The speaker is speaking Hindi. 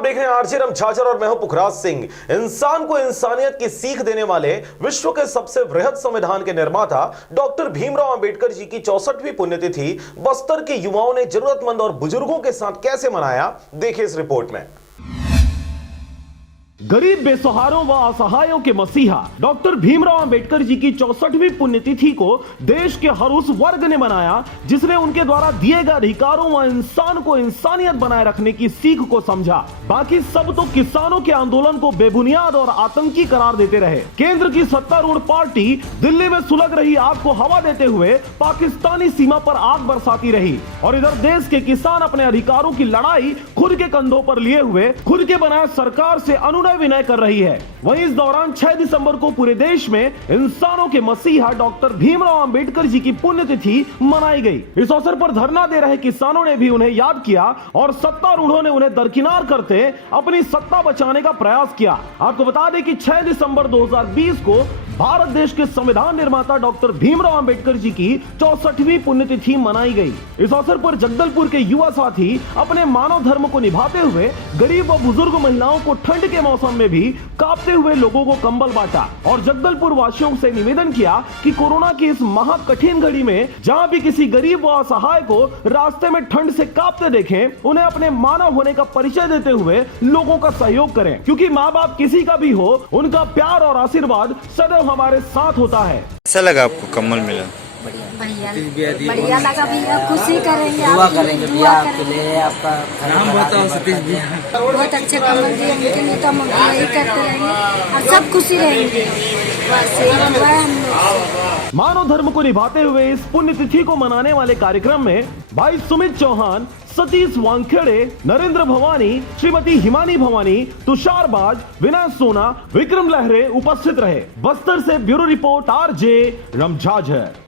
आप देख रहे हैं आरजे रमझाझर और मैं हूं पुखराज सिंह। इंसान को इंसानियत की सीख देने वाले विश्व के सबसे वृहद संविधान के निर्माता डॉक्टर भीमराव अंबेडकर जी की 64वीं पुण्यतिथि बस्तर के युवाओं ने जरूरतमंद और बुजुर्गों के साथ कैसे मनाया, देखिए इस रिपोर्ट में। गरीब, बेसहारों व असहायों के मसीहा डॉक्टर भीमराव अंबेडकर जी की 64वीं पुण्यतिथि को देश के हर उस वर्ग ने मनाया जिसने उनके द्वारा दिए गए अधिकारों व इंसान को इंसानियत बनाए रखने की सीख को समझा। बाकी सब तो किसानों के आंदोलन को बेबुनियाद और आतंकी करार देते रहे। केंद्र की सत्तारूढ़ पार्टी दिल्ली में सुलग रही आग को हवा देते हुए पाकिस्तानी सीमा पर आग बरसाती रही और इधर देश के किसान अपने अधिकारों की लड़ाई खुद के कंधों पर लिए हुए खुद के बनाए सरकार से अनुनय विनय कर रही है। वहीं इस दौरान 6 दिसंबर को पूरे देश में इंसानों के मसीहा डॉक्टर भीमराव अंबेडकर जी की पुण्यतिथि मनाई गई। इस अवसर पर धरना दे रहे किसानों ने भी उन्हें याद किया और सत्तारूढ़ों ने उन्हें दरकिनार करते अपनी सत्ता बचाने का प्रयास किया। आपको बता दें कि 6 दिसंबर 2020 को भारत देश के संविधान निर्माता डॉक्टर भीमराव अंबेडकर जी की 64वीं पुण्यतिथि मनाई गई। इस अवसर पर जगदलपुर के युवा साथी अपने मानव धर्म को निभाते हुए गरीब व बुजुर्ग महिलाओं को ठंड के मौसम में भी कांपते हुए लोगों को कंबल बांटा और जगदलपुर वासियों से निवेदन किया कि कोरोना की इस महा कठिन घड़ी में जहां भी किसी गरीब व असहाय को रास्ते में ठंड से कांपते देखें, उन्हें अपने मानव होने का परिचय देते हुए लोगों का सहयोग करें, क्योंकि माँ बाप किसी का भी हो, उनका प्यार और आशीर्वाद सदैव हमारे साथ होता है। कैसा लगा आपको कम्बल मिला? बढ़िया लगा भैया, खुशी करेंगे, दुआ करेंगे भैया आपके लिए। आपका नाम बताओ सतीश भैया। बहुत अच्छे कमल दिए उनके लिए, तो हम यही करते रहेंगे और सब खुशी रहेंगे। बस हम लोग मानव धर्म को निभाते हुए इस पुण्यतिथि को मनाने वाले कार्यक्रम में भाई सुमित चौहान, सतीश वानखेड़े, नरेंद्र भवानी, श्रीमती हिमानी भवानी, तुषार बाज, विनय सोना, विक्रम लहरे उपस्थित रहे। बस्तर से ब्यूरो रिपोर्ट आरजे रमझाझर।